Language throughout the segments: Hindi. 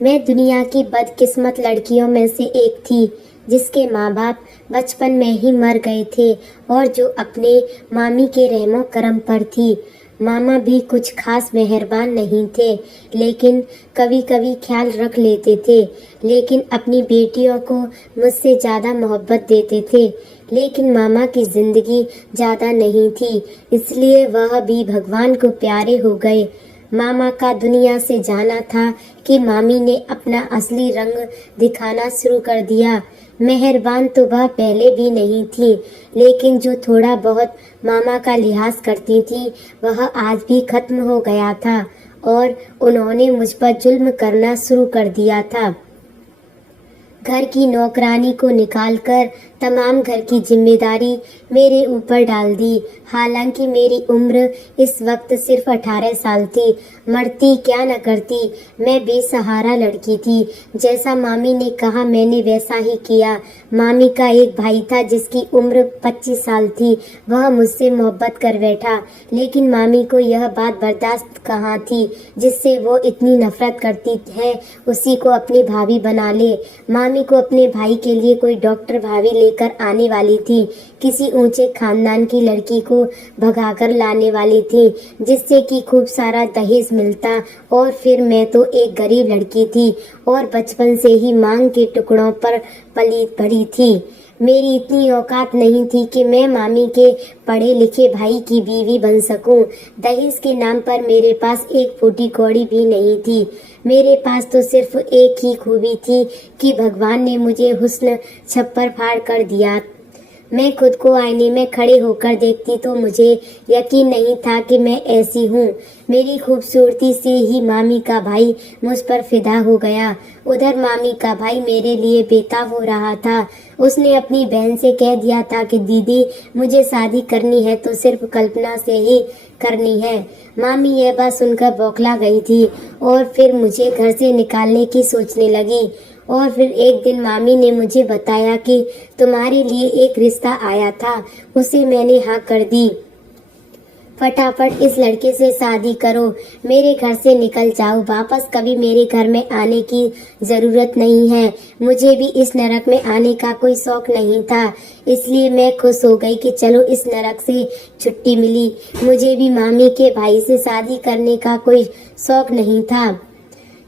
मैं दुनिया की बदकिस्मत लड़कियों में से एक थी जिसके माँ बाप बचपन में ही मर गए थे और जो अपने मामी के रहमो करम पर थी। मामा भी कुछ खास मेहरबान नहीं थे, लेकिन कभी कभी ख्याल रख लेते थे। लेकिन अपनी बेटियों को मुझसे ज़्यादा मोहब्बत देते थे। लेकिन मामा की ज़िंदगी ज़्यादा नहीं थी, इसलिए वह भी भगवान को प्यारे हो गए। मामा का दुनिया से जाना था कि मामी ने अपना असली रंग दिखाना शुरू कर दिया। मेहरबान तो वह पहले भी नहीं थी, लेकिन जो थोड़ा बहुत मामा का लिहाज करती थी वह आज भी खत्म हो गया था और उन्होंने मुझ पर जुल्म करना शुरू कर दिया था। घर की नौकरानी को निकालकर तमाम घर की जिम्मेदारी मेरे ऊपर डाल दी। हालांकि मेरी उम्र इस वक्त सिर्फ 18 साल थी। मरती क्या न करती, मैं बेसहारा लड़की थी। जैसा मामी ने कहा मैंने वैसा ही किया। मामी का एक भाई था जिसकी उम्र 25 साल थी। वह मुझसे मोहब्बत कर बैठा, लेकिन मामी को यह बात बर्दाश्त कहाँ थी। जिससे वो इतनी नफरत करती है उसी को अपनी भाभी बना ले। मामी को अपने भाई के लिए कोई डॉक्टर भाभी लेकर आने वाली थी। किसी ऊंचे खानदान की लड़की को भगाकर लाने वाली थी, जिससे कि खूब सारा दहेज मिलता। और फिर मैं तो एक गरीब लड़की थी और बचपन से ही मांग के टुकड़ों पर पली बड़ी थी। मेरी इतनी औकात नहीं थी कि मैं मामी के पढ़े लिखे भाई की बीवी बन सकूं। दहेज के नाम पर मेरे पास एक फूटी कौड़ी भी नहीं थी। मेरे पास तो सिर्फ एक ही खूबी थी कि भगवान ने मुझे हुस्न छप्पर फाड़ कर दिया। मैं खुद को आईने में खड़े होकर देखती तो मुझे यकीन नहीं था कि मैं ऐसी हूँ। मेरी खूबसूरती से ही मामी का भाई मुझ पर फिदा हो गया। उधर मामी का भाई मेरे लिए बेताब हो रहा था। उसने अपनी बहन से कह दिया था कि दीदी मुझे शादी करनी है तो सिर्फ कल्पना से ही करनी है। मामी यह बात सुनकर बौखला गई थी और फिर मुझे घर से निकालने की सोचने लगी। और फिर एक दिन मामी ने मुझे बताया कि तुम्हारे लिए एक रिश्ता आया था, उसे मैंने हाँ कर दी। फटाफट इस लड़के से शादी करो, मेरे घर से निकल जाओ, वापस कभी मेरे घर में आने की ज़रूरत नहीं है। मुझे भी इस नरक में आने का कोई शौक नहीं था, इसलिए मैं खुश हो गई कि चलो इस नरक से छुट्टी मिली। मुझे भी मामी के भाई से शादी करने का कोई शौक नहीं था,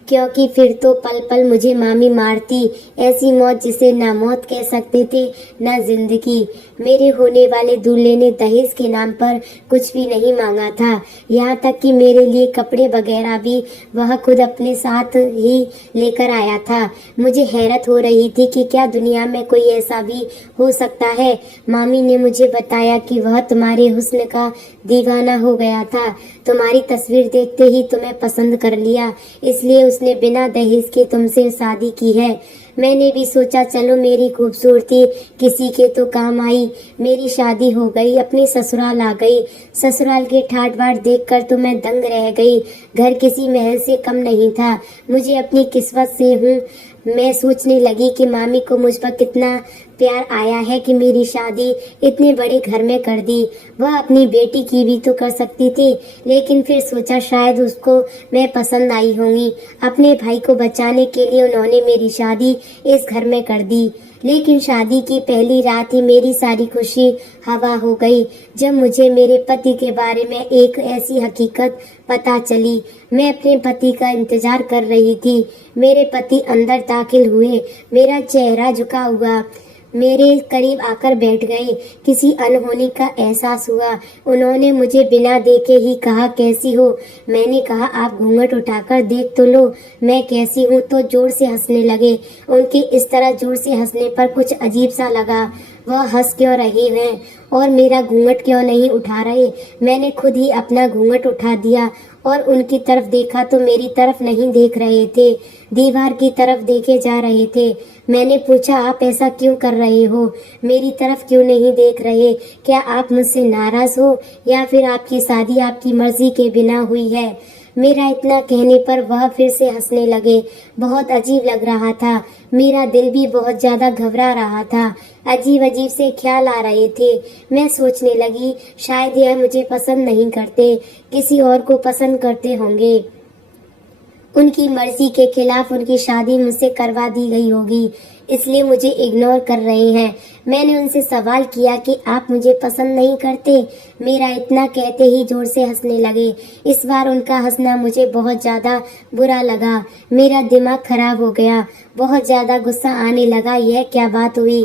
क्योंकि फिर तो पल पल मुझे मामी मारती। ऐसी मौत जिसे ना मौत कह सकते थे ना जिंदगी। मेरे होने वाले दूल्हे ने दहेज के नाम पर कुछ भी नहीं मांगा था, यहाँ तक कि मेरे लिए कपड़े वगैरह भी वह खुद अपने साथ ही लेकर आया था। मुझे हैरत हो रही थी कि क्या दुनिया में कोई ऐसा भी हो सकता है। मामी ने मुझे बताया कि वह तुम्हारे हुस्न का दीवाना हो गया था। तुम्हारी तस्वीर देखते ही तुम्हें पसंद कर लिया, इसलिए उसने बिना दहेज के तुमसे शादी की है। मैंने भी सोचा चलो मेरी खूबसूरती किसी के तो काम आई। मेरी शादी हो गई, अपनी ससुराल आ गई। ससुराल के ठाट बाट देखकर तो मैं दंग रह गई। घर किसी महल से कम नहीं था। मुझे अपनी किस्मत से हूँ। मैं सोचने लगी कि मामी को मुझ पर कितना प्यार आया है कि मेरी शादी इतने बड़े घर में कर दी। वह अपनी बेटी की भी तो कर सकती थी, लेकिन फिर सोचा शायद उसको मैं पसंद आई होंगी। अपने भाई को बचाने के लिए उन्होंने मेरी शादी इस घर में कर दी। लेकिन शादी की पहली रात ही मेरी सारी खुशी हवा हो गई, जब मुझे मेरे पति के बारे में एक ऐसी हकीकत पता चली। मैं अपने पति का इंतजार कर रही थी। मेरे पति अंदर दाखिल हुए। मेरा चेहरा झुका हुआ मेरे करीब आकर बैठ गए। किसी अनहोनी का एहसास हुआ। उन्होंने मुझे बिना देखे ही कहा कैसी हो। मैंने कहा आप घूंघट उठाकर देख तो लो मैं कैसी हूँ, तो जोर से हंसने लगे। उनके इस तरह जोर से हंसने पर कुछ अजीब सा लगा। वह हंस क्यों रहे हैं और मेरा घूंघट क्यों नहीं उठा रहे। मैंने खुद ही अपना घूंघट उठा दिया और उनकी तरफ देखा तो मेरी तरफ नहीं देख रहे थे, दीवार की तरफ देखे जा रहे थे। मैंने पूछा आप ऐसा क्यों कर रहे हो, मेरी तरफ क्यों नहीं देख रहे? क्या आप मुझसे नाराज हो या फिर आपकी शादी आपकी मर्जी के बिना हुई है? मेरा इतना कहने पर वह फिर से हंसने लगे। बहुत अजीब लग रहा था। मेरा दिल भी बहुत ज्यादा घबरा रहा था। अजीब अजीब से ख्याल आ रहे थे। मैं सोचने लगी शायद यह मुझे पसंद नहीं करते, किसी और को पसंद करते होंगे। उनकी मर्जी के खिलाफ उनकी शादी मुझसे करवा दी गई होगी, इसलिए मुझे इग्नोर कर रहे हैं। मैंने उनसे सवाल किया कि आप मुझे पसंद नहीं करते। मेरा इतना कहते ही जोर से हंसने लगे। इस बार उनका हंसना मुझे बहुत ज़्यादा बुरा लगा। मेरा दिमाग खराब हो गया। बहुत ज़्यादा गुस्सा आने लगा। यह क्या बात हुई?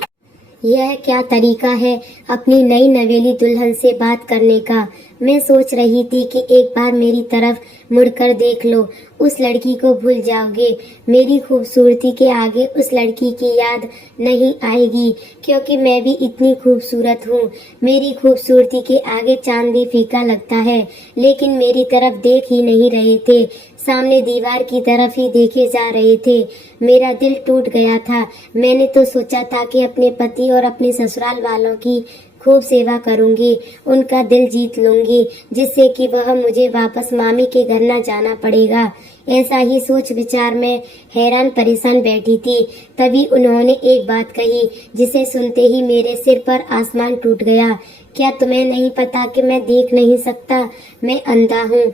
यह क्या तरीका है अपनी नई नवेली दुल्हन से बात करने का? मैं सोच रही थी कि एक बार मेरी तरफ मुड़कर देख लो, उस लड़की को भूल जाओगे। मेरी खूबसूरती के आगे उस लड़की की याद नहीं आएगी, क्योंकि मैं भी इतनी खूबसूरत हूँ। मेरी खूबसूरती के आगे चांद भी फीका लगता है। लेकिन मेरी तरफ देख ही नहीं रहे थे, सामने दीवार की तरफ ही देखे जा रहे थे। मेरा दिल टूट गया था। मैंने तो सोचा था कि अपने पति और अपने ससुराल वालों की खूब सेवा करूंगी, उनका दिल जीत लूंगी, जिससे कि वह मुझे वापस मामी के घर न जाना पड़ेगा। ऐसा ही सोच विचार में हैरान परेशान बैठी थी। तभी उन्होंने एक बात कही, जिसे सुनते ही मेरे सिर पर आसमान टूट गया। क्या तुम्हें नहीं पता कि मैं देख नहीं सकता? मैं अंधा हूँ।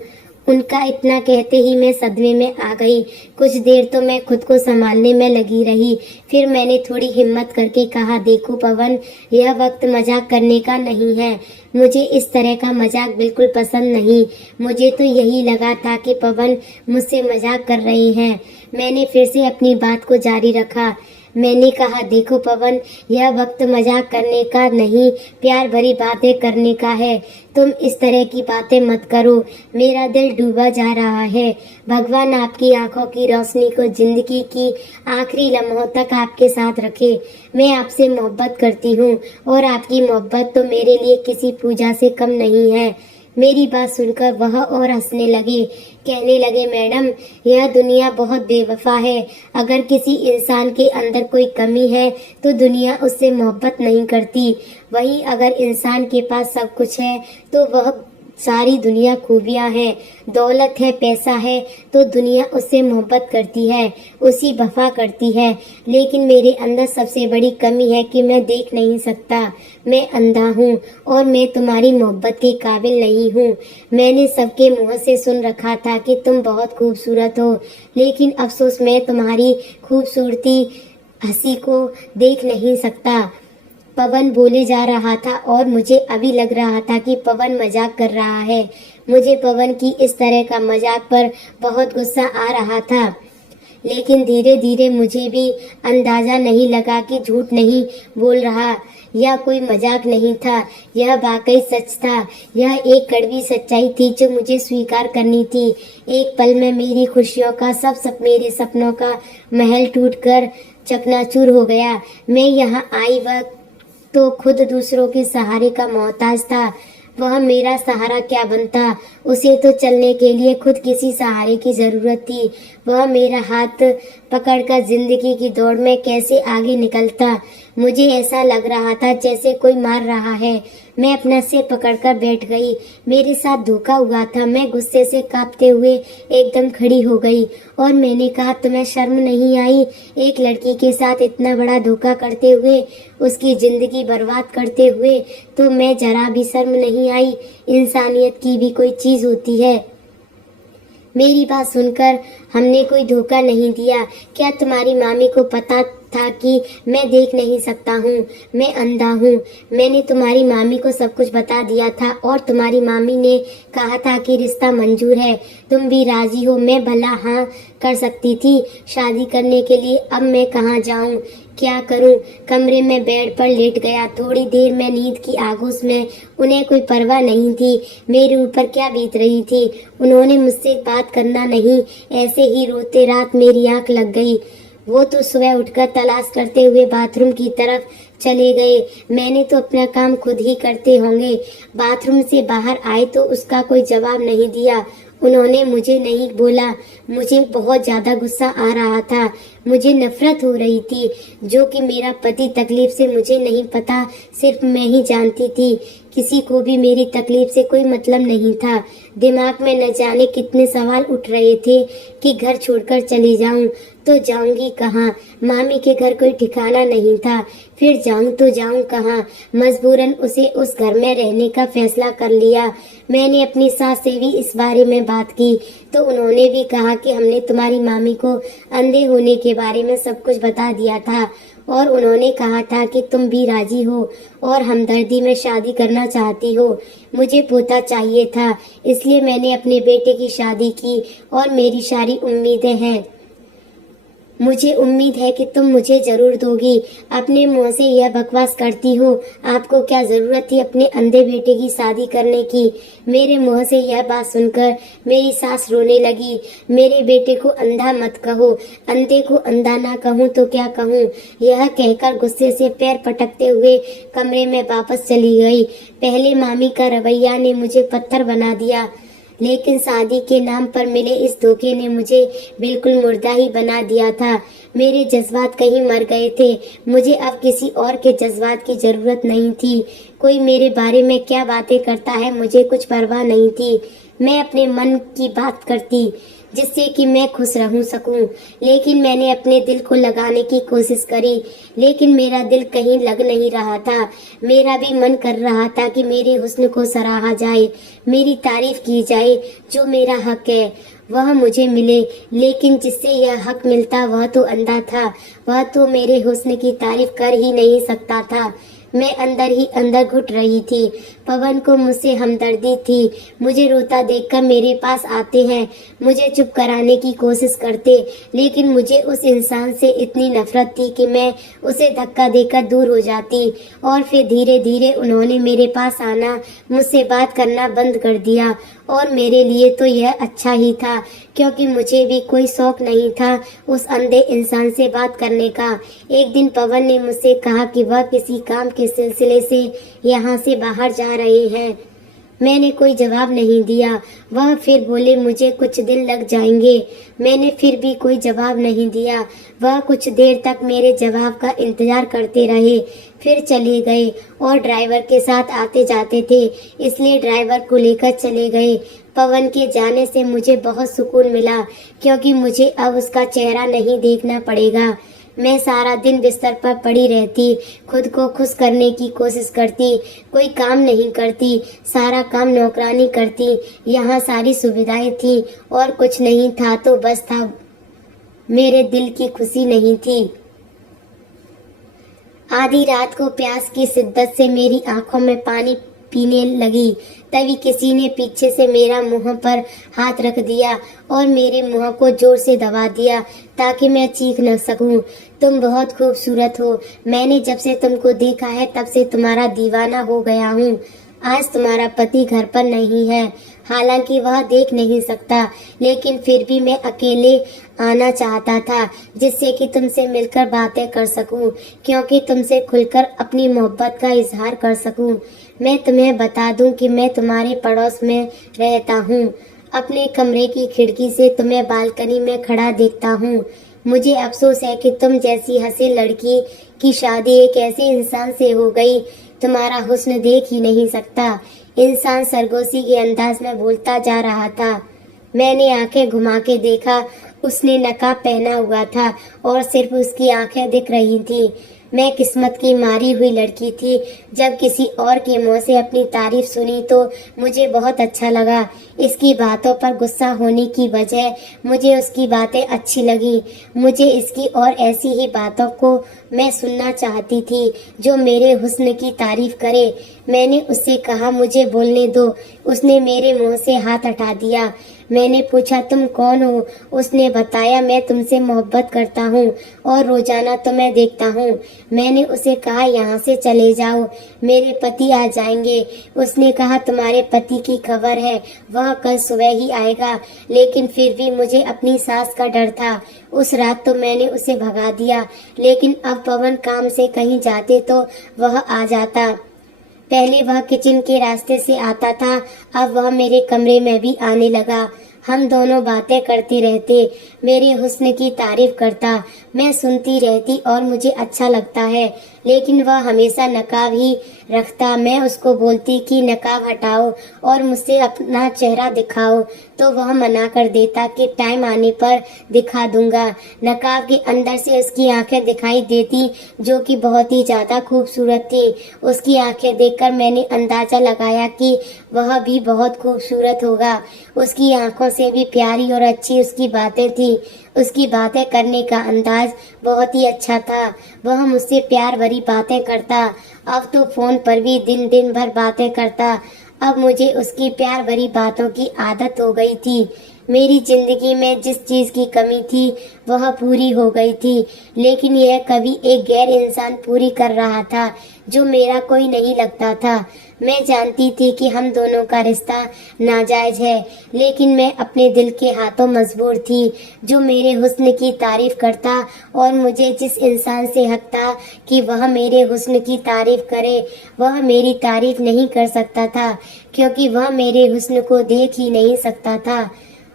उनका इतना कहते ही मैं सदमे में आ गई। कुछ देर तो मैं खुद को संभालने में लगी रही। फिर मैंने थोड़ी हिम्मत करके कहा, देखो पवन, यह वक्त मजाक करने का नहीं है। मुझे इस तरह का मजाक बिल्कुल पसंद नहीं। मुझे तो यही लगा था कि पवन मुझसे मजाक कर रहे हैं। मैंने फिर से अपनी बात को जारी रखा। मैंने कहा, देखो पवन, यह वक्त मजाक करने का नहीं, प्यार भरी बातें करने का है। तुम इस तरह की बातें मत करो। मेरा दिल डूबा जा रहा है। भगवान आपकी आंखों की रोशनी को जिंदगी की आखिरी लम्हों तक आपके साथ रखे। मैं आपसे मोहब्बत करती हूँ और आपकी मोहब्बत तो मेरे लिए किसी पूजा से कम नहीं है। मेरी बात सुनकर वह और हंसने लगे। कहने लगे, मैडम, यह दुनिया बहुत बेवफा है। अगर किसी इंसान के अंदर कोई कमी है तो दुनिया उससे मोहब्बत नहीं करती। वहीं अगर इंसान के पास सब कुछ है तो वह सारी दुनिया खूबियां हैं, दौलत है, पैसा है, तो दुनिया उससे मोहब्बत करती है, उसी वफा करती है। लेकिन मेरे अंदर सबसे बड़ी कमी है कि मैं देख नहीं सकता। मैं अंधा हूँ और मैं तुम्हारी मोहब्बत के काबिल नहीं हूँ। मैंने सबके मुंह से सुन रखा था कि तुम बहुत खूबसूरत हो, लेकिन अफसोस मैं तुम्हारी खूबसूरती हंसी को देख नहीं सकता। पवन बोले जा रहा था और मुझे अभी लग रहा था कि पवन मजाक कर रहा है। मुझे पवन की इस तरह का मजाक पर बहुत गुस्सा आ रहा था, लेकिन धीरे धीरे मुझे भी अंदाजा नहीं लगा कि झूठ नहीं बोल रहा या कोई मजाक नहीं था। यह वाकई सच था। यह एक कड़वी सच्चाई थी जो मुझे स्वीकार करनी थी। एक पल में मेरी खुशियों का सब मेरे सपनों का महल टूटकर चकनाचूर हो गया। मैं यहाँ आई वक्त तो खुद दूसरों के सहारे का मोहताज था। वह मेरा सहारा क्या बनता? उसे तो चलने के लिए खुद किसी सहारे की जरूरत थी। वह मेरा हाथ पकड़कर जिंदगी की दौड़ में कैसे आगे निकलता। मुझे ऐसा लग रहा था जैसे कोई मार रहा है। मैं अपना सिर पकड़कर बैठ गई। मेरे साथ धोखा हुआ था। मैं गुस्से से कांपते हुए एकदम खड़ी हो गई और मैंने कहा, तुम्हें शर्म नहीं आई? एक लड़की के साथ इतना बड़ा धोखा करते हुए, उसकी जिंदगी बर्बाद करते हुए तो मैं जरा भी शर्म नहीं आई। इंसानियत की भी कोई चीज होती है। मेरी बात सुनकर, हमने कोई धोखा नहीं दिया। क्या तुम्हारी मामी को पता था कि मैं देख नहीं सकता हूँ, मैं अंधा हूँ? मैंने तुम्हारी मामी को सब कुछ बता दिया था और तुम्हारी मामी ने कहा था कि रिश्ता मंजूर है। तुम भी राजी हो। मैं भला हाँ कर सकती थी शादी करने के लिए। अब मैं कहाँ जाऊँ, क्या करूं? कमरे में बेड पर लेट गया। थोड़ी देर में नींद की आगोश में उन्हें कोई परवाह नहीं थी मेरे ऊपर क्या बीत रही थी। उन्होंने मुझसे बात करना नहीं, ऐसे ही रोते रात मेरी आंख लग गई। वो तो सुबह उठकर तलाश करते हुए बाथरूम की तरफ चले गए। मैंने तो अपना काम खुद ही करते होंगे। बाथरूम से बाहर आए तो उसका कोई जवाब नहीं दिया। उन्होंने मुझे नहीं बोला। मुझे बहुत ज्यादा गुस्सा आ रहा था। मुझे नफरत हो रही थी, जो कि मेरा पति तकलीफ से मुझे नहीं पता, सिर्फ मैं ही जानती थी। किसी को भी मेरी तकलीफ से कोई मतलब नहीं था। दिमाग में न जाने कितने सवाल उठ रहे थे कि घर छोड़कर चली जाऊं तो जाऊंगी कहाँ। मामी के घर कोई ठिकाना नहीं था, फिर जाऊं तो जाऊं कहाँ। मजबूरन उसे उस घर में रहने का फैसला कर लिया। मैंने अपनी सास से भी इस बारे में बात की तो उन्होंने भी कहा कि हमने तुम्हारी मामी को अंधे होने के बारे में सब कुछ बता दिया था और उन्होंने कहा था कि तुम भी राजी हो और हमदर्दी में शादी करना चाहती हो। मुझे पोता चाहिए था, इसलिए मैंने अपने बेटे की शादी की और मेरी सारी उम्मीदें हैं। मुझे उम्मीद है कि तुम मुझे जरूर दोगी। अपने मुंह से यह बकवास करती हो, आपको क्या जरूरत थी अपने अंधे बेटे की शादी करने की। मेरे मुंह से यह बात सुनकर मेरी सास रोने लगी। मेरे बेटे को अंधा मत कहो, अंधे को अंधा ना कहूँ तो क्या कहूँ। यह कहकर गुस्से से पैर पटकते हुए कमरे में वापस चली गई। पहले मामी का रवैया ने मुझे पत्थर बना दिया, लेकिन शादी के नाम पर मिले इस धोखे ने मुझे बिल्कुल मुर्दा ही बना दिया था। मेरे जज्बात कहीं मर गए थे। मुझे अब किसी और के जज्बात की जरूरत नहीं थी। कोई मेरे बारे में क्या बातें करता है मुझे कुछ परवाह नहीं थी। मैं अपने मन की बात करती जिससे कि मैं खुश रहूं सकूं। लेकिन मैंने अपने दिल को लगाने की कोशिश करी, लेकिन मेरा दिल कहीं लग नहीं रहा था। मेरा भी मन कर रहा था कि मेरे हुस्न को सराहा जाए, मेरी तारीफ की जाए। जो मेरा हक है वह मुझे मिले, लेकिन जिससे यह हक मिलता वह तो अंधा था। वह तो मेरे हुस्न की तारीफ कर ही नहीं सकता था। मैं अंदर ही अंदर घुट रही थी। पवन को मुझसे हमदर्दी थी। मुझे रोता देखकर मेरे पास आते हैं, मुझे चुप कराने की कोशिश करते, लेकिन मुझे उस इंसान से इतनी नफरत थी कि मैं उसे धक्का देकर दूर हो जाती। और फिर धीरे धीरे उन्होंने मेरे पास आना, मुझसे बात करना बंद कर दिया। और मेरे लिए तो यह अच्छा ही था, क्योंकि मुझे भी कोई शौक नहीं था उस अंधे इंसान से बात करने का। एक दिन पवन ने मुझसे कहा कि वह किसी काम के सिलसिले से यहाँ से बाहर जा रहे हैं। मैंने कोई जवाब नहीं दिया। वह फिर बोले मुझे कुछ दिन लग जाएंगे। मैंने फिर भी कोई जवाब नहीं दिया। वह कुछ देर तक मेरे जवाब का इंतजार करते रहे, फिर चले गए और ड्राइवर के साथ आते जाते थे, इसलिए ड्राइवर को लेकर चले गए। पवन के जाने से मुझे बहुत सुकून मिला, क्योंकि मुझे अब उसका चेहरा नहीं देखना पड़ेगा। मैं सारा दिन बिस्तर पर पड़ी रहती, खुद को खुश करने की कोशिश करती, कोई काम नहीं करती, सारा काम नौकरानी करती। यहाँ सारी सुविधाएं थी और कुछ नहीं था तो बस था, मेरे दिल की खुशी नहीं थी। आधी रात को प्यास की शिद्दत से मेरी आंखों में पानी पीने लगी। तभी किसी ने पीछे से मेरा मुंह पर हाथ रख दिया और मेरे मुंह को जोर से दबा दिया ताकि मैं चीख न सकूं। तुम बहुत खूबसूरत हो। मैंने जब से तुमको देखा है तब से तुम्हारा दीवाना हो गया हूँ। आज तुम्हारा पति घर पर नहीं है, हालांकि वह देख नहीं सकता, लेकिन फिर भी मैं अकेले आना चाहता था जिससे कि तुमसे मिलकर बातें कर सकूं, क्योंकि तुमसे खुलकर अपनी मोहब्बत का इजहार कर सकूं। मैं तुम्हें बता दूं कि मैं तुम्हारे पड़ोस में रहता हूं। अपने कमरे की खिड़की से तुम्हें बालकनी में खड़ा देखता हूं। मुझे अफसोस है कि तुम जैसी हंसी लड़की की शादी एक ऐसे इंसान से हो गई, तुम्हारा हुस्न देख ही नहीं सकता। इंसान सरगोशी के अंदाज में बोलता जा रहा था। मैंने आंखें घुमा के देखा, उसने नकाब पहना हुआ था और सिर्फ उसकी आंखें दिख रही थी। मैं किस्मत की मारी हुई लड़की थी। जब किसी और के मुंह से अपनी तारीफ सुनी तो मुझे बहुत अच्छा लगा। इसकी बातों पर गुस्सा होने की बजाय मुझे उसकी बातें अच्छी लगी। मुझे इसकी और ऐसी ही बातों को मैं सुनना चाहती थी जो मेरे हुस्न की तारीफ करे। मैंने उससे कहा मुझे बोलने दो। उसने मेरे मुंह से हाथ हटा दिया। मैंने पूछा तुम कौन हो? उसने बताया मैं तुमसे मोहब्बत करता हूँ और रोजाना तुम्हें देखता हूँ। मैंने उसे कहा यहाँ से चले जाओ, मेरे पति आ जाएंगे। उसने कहा तुम्हारे पति की खबर है, वह कल सुबह ही आएगा। लेकिन फिर भी मुझे अपनी सास का डर था। उस रात तो मैंने उसे भगा दिया, लेकिन अब पवन काम से कहीं जाते तो वह आ जाता। पहले वह किचन के रास्ते से आता था, अब वह मेरे कमरे में भी आने लगा। हम दोनों बातें करते रहते, मेरे हुस्न की तारीफ करता, मैं सुनती रहती और मुझे अच्छा लगता है, लेकिन वह हमेशा नकाब ही रखता। मैं उसको बोलती कि नकाब हटाओ और मुझसे अपना चेहरा दिखाओ, तो वह मना कर देता कि टाइम आने पर दिखा दूंगा। नकाब के अंदर से उसकी आंखें दिखाई देती, जो कि बहुत ही ज्यादा खूबसूरत थी। उसकी आंखें देखकर मैंने अंदाजा लगाया कि वह भी बहुत खूबसूरत होगा। उसकी आंखों से भी प्यारी और अच्छी उसकी बातें थी। उसकी बातें करने का अंदाज बहुत ही अच्छा था। वह मुझसे प्यार भरी बातें करता। अब तो फोन पर भी दिन दिन भर बातें करता। अब मुझे उसकी प्यार भरी बातों की आदत हो गई थी। मेरी जिंदगी में जिस चीज की कमी थी वह पूरी हो गई थी, लेकिन यह कभी एक गैर इंसान पूरी कर रहा था, जो मेरा कोई नहीं लगता था। मैं जानती थी कि हम दोनों का रिश्ता नाजायज है, लेकिन मैं अपने दिल के हाथों मजबूर थी, जो मेरे हुस्न की तारीफ करता और मुझे जिस इंसान से हक था कि वह मेरे हुस्न की तारीफ करे, वह मेरी तारीफ नहीं कर सकता था, क्योंकि वह मेरे हुस्न को देख ही नहीं सकता था।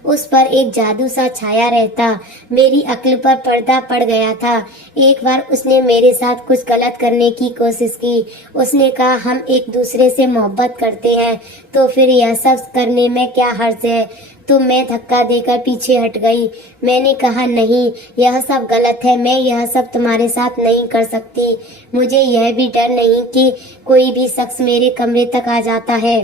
उस पर एक जादू सा छाया रहता। मेरी अक्ल पर पर्दा पड़ गया था। एक बार उसने मेरे साथ कुछ गलत करने की कोशिश की। उसने कहा हम एक दूसरे से मोहब्बत करते हैं, तो फिर यह सब करने में क्या हर्ज है। तो मैं धक्का देकर पीछे हट गई। मैंने कहा नहीं, यह सब गलत है, मैं यह सब तुम्हारे साथ नहीं कर सकती। मुझे यह भी डर नहीं कि कोई भी शख्स मेरे कमरे तक आ जाता है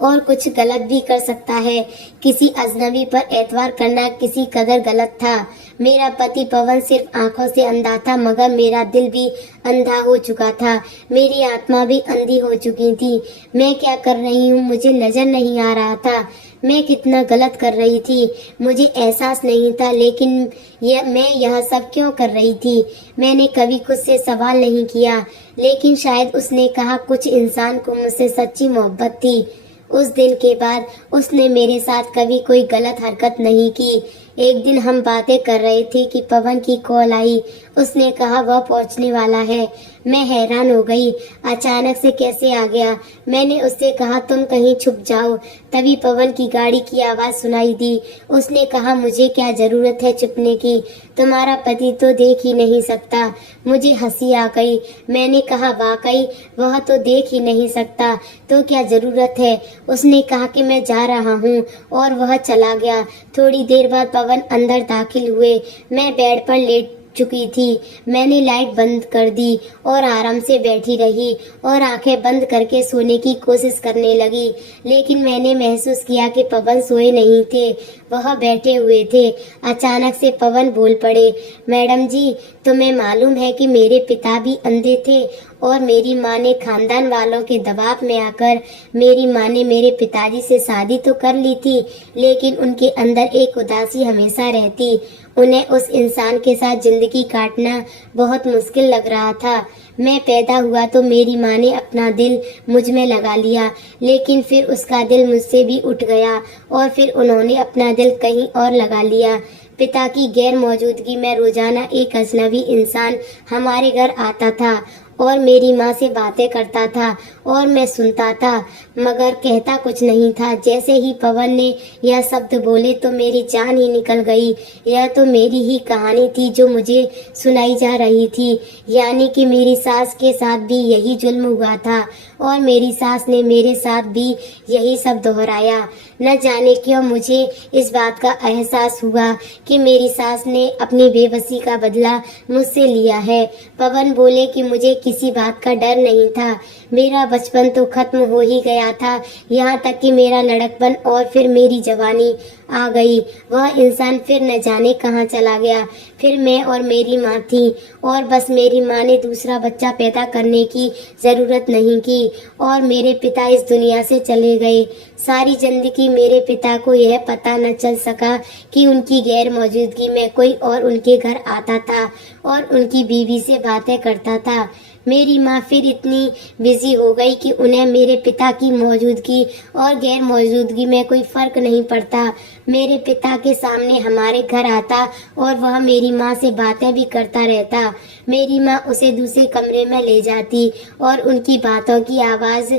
और कुछ गलत भी कर सकता है। किसी अजनबी पर एतवार करना किसी कदर गलत था। मेरा पति पवन सिर्फ आंखों से अंधा था, मगर मेरा दिल भी अंधा हो चुका था। मेरी आत्मा भी अंधी हो चुकी थी। मैं क्या कर रही हूँ मुझे नजर नहीं आ रहा था। मैं कितना गलत कर रही थी मुझे एहसास नहीं था, लेकिन मैं यह सब क्यों कर रही थी। मैंने कभी खुद से सवाल नहीं किया, लेकिन शायद उसने कहा कुछ इंसान को मुझसे सच्ची मोहब्बत थी। उस दिन के बाद उसने मेरे साथ कभी कोई गलत हरकत नहीं की। एक दिन हम बातें कर रहे थे कि पवन की कॉल आई। उसने कहा वह पहुंचने वाला है। मैं हैरान हो गई, अचानक से कैसे आ गया। मैंने उससे कहा तुम कहीं छुप जाओ। तभी पवन की गाड़ी की आवाज सुनाई दी। उसने कहा मुझे क्या जरूरत है छुपने की, तुम्हारा पति तो देख ही नहीं सकता। मुझे हंसी आ गई। मैंने कहा वाकई वह तो देख ही नहीं सकता, तो क्या जरूरत है। उसने कहा कि मैं जा रहा हूँ, और वह चला गया। थोड़ी देर बाद पवन अंदर दाखिल हुए। मैं बेड पर लेट चुकी थी। मैंने लाइट बंद कर दी और आराम से बैठी रही और आंखें बंद करके सोने की कोशिश करने लगी, लेकिन मैंने महसूस किया कि पवन सोए नहीं थे, वह बैठे हुए थे। अचानक से पवन बोल पड़े, मैडम जी, तुम्हें मालूम है कि मेरे पिता भी अंधे थे और मेरी माँ ने खानदान वालों के दबाव में आकर मेरी माँ ने मेरे पिताजी से शादी तो कर ली थी, लेकिन उनके अंदर एक उदासी हमेशा रहती। उन्हें उस इंसान के साथ जिंदगी काटना बहुत मुश्किल लग रहा था। मैं पैदा हुआ तो मेरी माँ ने अपना दिल मुझ में लगा लिया, लेकिन फिर उसका दिल मुझसे भी उठ गया और फिर उन्होंने अपना दिल कहीं और लगा लिया। पिता की गैर मौजूदगी में रोजाना एक अजनबी इंसान हमारे घर आता था और मेरी माँ से बातें करता था और मैं सुनता था, मगर कहता कुछ नहीं था। जैसे ही पवन ने यह शब्द बोले तो मेरी जान ही निकल गई। यह तो मेरी ही कहानी थी जो मुझे सुनाई जा रही थी, यानी कि मेरी सास के साथ भी यही जुल्म हुआ था और मेरी सास ने मेरे साथ भी यही सब दोहराया। न जाने क्यों मुझे इस बात का एहसास हुआ कि मेरी सास ने अपनी बेबसी का बदला मुझसे लिया है। पवन बोले कि मुझे किसी बात का डर नहीं था। मेरा बचपन तो खत्म हो ही गया था, यहाँ तक कि मेरा लड़कपन और फिर मेरी जवानी आ गई। वह इंसान फिर न जाने कहाँ चला गया। फिर मैं और मेरी माँ थी और बस मेरी माँ ने दूसरा बच्चा पैदा करने की जरूरत नहीं की और मेरे पिता इस दुनिया से चले गए। सारी जिंदगी मेरे पिता को यह पता न चल सका कि उनकी गैर मौजूदगी में कोई और उनके घर आता था और उनकी बीवी से बातें करता था। मेरी माँ फिर इतनी बिजी हो गई कि उन्हें मेरे पिता की मौजूदगी और गैर मौजूदगी में कोई फर्क नहीं पड़ता। मेरे पिता के सामने हमारे घर आता और वह मेरी माँ से बातें भी करता रहता। मेरी माँ उसे दूसरे कमरे में ले जाती और उनकी बातों की आवाज़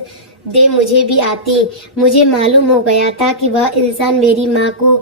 दे मुझे भी आती। मुझे मालूम हो गया था कि वह इंसान मेरी माँ को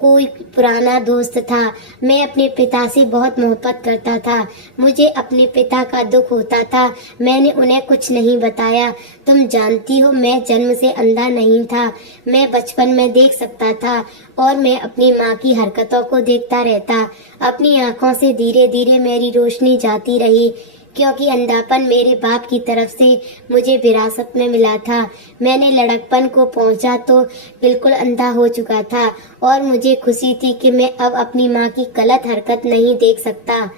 कोई पुराना दोस्त था। मैं अपने पिता से बहुत मोहब्बत करता था। मुझे अपने पिता का दुख होता था। मैंने उन्हें कुछ नहीं बताया। तुम जानती हो मैं जन्म से अंधा नहीं था। मैं बचपन में देख सकता था और मैं अपनी माँ की हरकतों को देखता रहता। अपनी आंखों से धीरे धीरे मेरी रोशनी जाती रही, क्योंकि अंधापन मेरे बाप की तरफ से मुझे विरासत में मिला था। मैंने लड़कपन को पहुंचा तो बिल्कुल अंधा हो चुका था और मुझे खुशी थी कि मैं अब अपनी माँ की गलत हरकत नहीं देख सकता।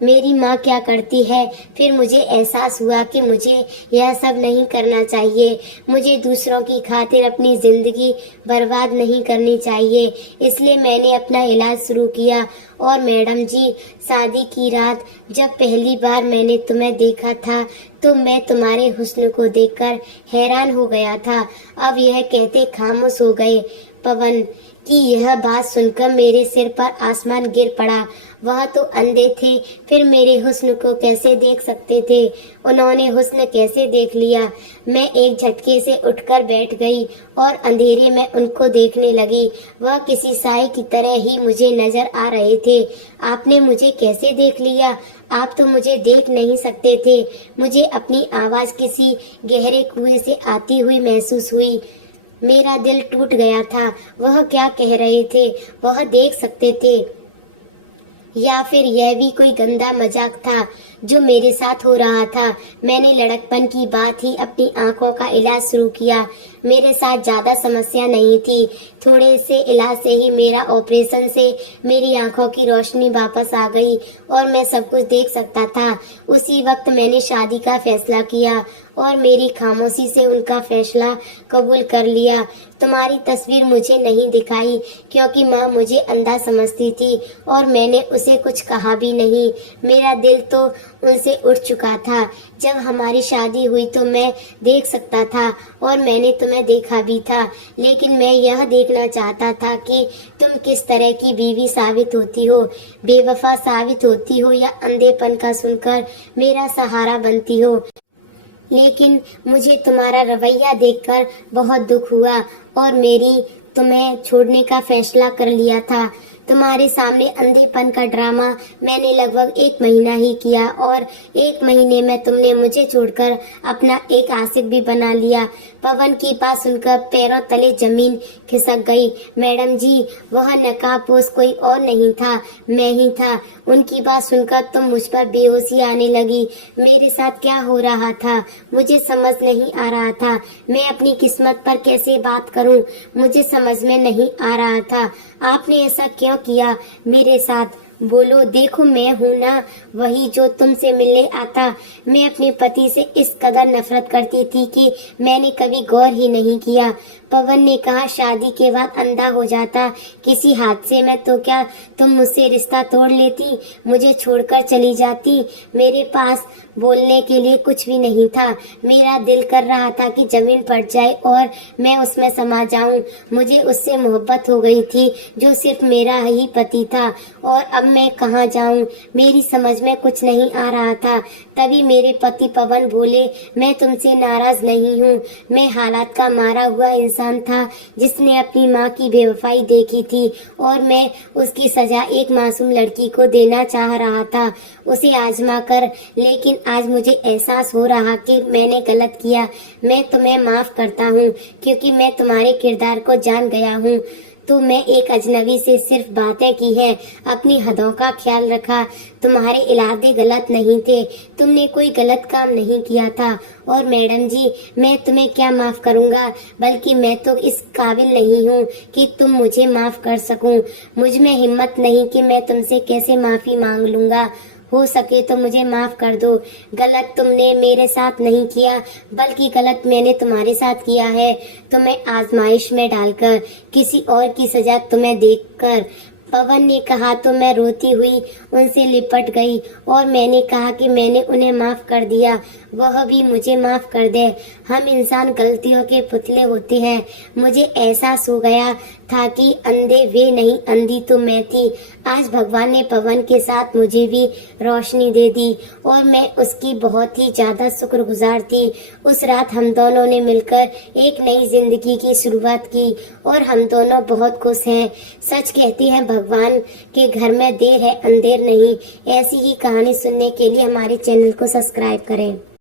मेरी माँ क्या करती है, फिर मुझे एहसास हुआ कि मुझे यह सब नहीं करना चाहिए। मुझे दूसरों की खातिर अपनी जिंदगी बर्बाद नहीं करनी चाहिए। इसलिए मैंने अपना इलाज शुरू किया। और मैडम जी, शादी की रात जब पहली बार मैंने तुम्हें देखा था तो मैं तुम्हारे हुस्न को देखकर हैरान हो गया था। अब यह कहते खामोश हो गए पवन कि यह बात सुनकर मेरे सिर पर आसमान गिर पड़ा। वह तो अंधे थे, फिर मेरे हुस्न को कैसे देख सकते थे? उन्होंने हुस्न कैसे देख लिया? मैं एक झटके से उठकर बैठ गई और अंधेरे में उनको देखने लगी। वह किसी साए की तरह ही मुझे नजर आ रहे थे। आपने मुझे कैसे देख लिया? आप तो मुझे देख नहीं सकते थे। मुझे अपनी आवाज किसी गहरे कुएं से आती हुई महसूस हुई। मेरा दिल टूट गया था। वह क्या कह रहे थे? वह देख सकते थे या फिर यह भी कोई गंदा मजाक था जो मेरे साथ हो रहा था? मैंने लड़कपन की बात ही अपनी आंखों का इलाज शुरू किया। मेरे साथ ज्यादा समस्या नहीं थी। थोड़े से इलाज से ही मेरा ऑपरेशन से मेरी आंखों की रोशनी वापस आ गई और मैं सब कुछ देख सकता था। उसी वक्त मैंने शादी का फैसला किया और मेरी खामोशी से उनका फैसला कबूल कर लिया। तुम्हारी तस्वीर मुझे नहीं दिखाई क्योंकि माँ मुझे अंधा समझती थी और मैंने उसे कुछ कहा भी नहीं। मेरा दिल तो उनसे उठ चुका था। जब हमारी शादी हुई तो मैं देख सकता था और मैंने तुम्हें देखा भी था, लेकिन मैं यह देखना चाहता था कि तुम किस तरह की बीवी साबित होती हो, बेवफा साबित होती हो या अंधेपन का सुनकर मेरा सहारा बनती हो। लेकिन मुझे तुम्हारा रवैया देखकर बहुत दुख हुआ और मेरी तुम्हें छोड़ने का फैसला कर लिया था। तुम्हारे सामने अंधेपन का ड्रामा मैंने लगभग 1 महीना ही किया और 1 महीने में तुमने मुझे छोड़कर अपना एक आशिक भी बना लिया। पवन की बात सुनकर पैरों तले जमीन खिसक गई। मैडम जी, वह नकाबपोश कोई और नहीं था, मैं ही था। उनकी बात सुनकर तुम मुझ पर बेहोशी आने लगी। मेरे साथ क्या हो रहा था मुझे समझ नहीं आ रहा था। मैं अपनी किस्मत पर कैसे बात करूं, मुझे समझ में नहीं आ रहा था। आपने ऐसा क्यों किया मेरे साथ? बोलो। देखो, मैं हूँ ना वही जो तुमसे मिलने आता। मैं अपने पति से इस कदर नफरत करती थी कि मैंने कभी गौर ही नहीं किया। पवन ने कहा शादी के बाद अंधा हो जाता किसी हादसे में, तो क्या तुम मुझसे रिश्ता तोड़ लेती, मुझे छोड़कर चली जाती? मेरे पास बोलने के लिए कुछ भी नहीं था। मेरा दिल कर रहा था कि जमीन फट जाए और मैं उसमें समा जाऊं। मुझे उससे मोहब्बत हो गई थी जो सिर्फ मेरा ही पति था। और अब मैं कहाँ जाऊं? मेरी समझ में कुछ नहीं आ रहा था। तभी मेरे पति पवन बोले, मैं तुमसे नाराज नहीं हूँ। मैं हालात का मारा हुआ इंसान था जिसने अपनी माँ की बेवफाई देखी थी और मैं उसकी सजा एक मासूम लड़की को देना चाह रहा था, उसे आजमा कर। लेकिन आज मुझे एहसास हो रहा कि मैंने गलत किया। मैं तुम्हें माफ करता हूँ क्योंकि मैं तुम्हारे किरदार को जान गया हूँ। तो मैं एक अजनबी से सिर्फ बातें की हैं, अपनी हदों का ख्याल रखा। तुम्हारे इरादे गलत नहीं थे, तुमने कोई गलत काम नहीं किया था। और मैडम जी, मैं तुम्हें क्या माफ करूंगा, बल्कि मैं तो इस काबिल नहीं हूँ कि तुम मुझे माफ कर सकूं। मुझ में हिम्मत नहीं कि मैं तुमसे कैसे माफी मांग लूंगा। हो सके तो मुझे माफ कर दो। गलत तुमने मेरे साथ नहीं किया, बल्कि गलत मैंने तुम्हारे साथ किया है। तुम्हें आजमाइश में डालकर, किसी और की सजा तुम्हें देखकर पवन ने कहा तो मैं रोती हुई उनसे लिपट गई और मैंने कहा कि मैंने उन्हें माफ कर दिया, वह भी मुझे माफ कर दे। हम इंसान गलतियों के पुतले होते हैं। मुझे एहसास हो गया था कि अंधे वे नहीं, अंधी तो मैं थी। आज भगवान ने पवन के साथ मुझे भी रोशनी दे दी और मैं उसकी बहुत ही ज्यादा शुक्रगुजार थी। उस रात हम दोनों ने मिलकर एक नई जिंदगी की शुरुआत की और हम दोनों बहुत खुश हैं। सच कहते हैं भगवान के घर में देर है अंधेर नहीं। ऐसी ही कहानी सुनने के लिए हमारे चैनल को सब्सक्राइब करें।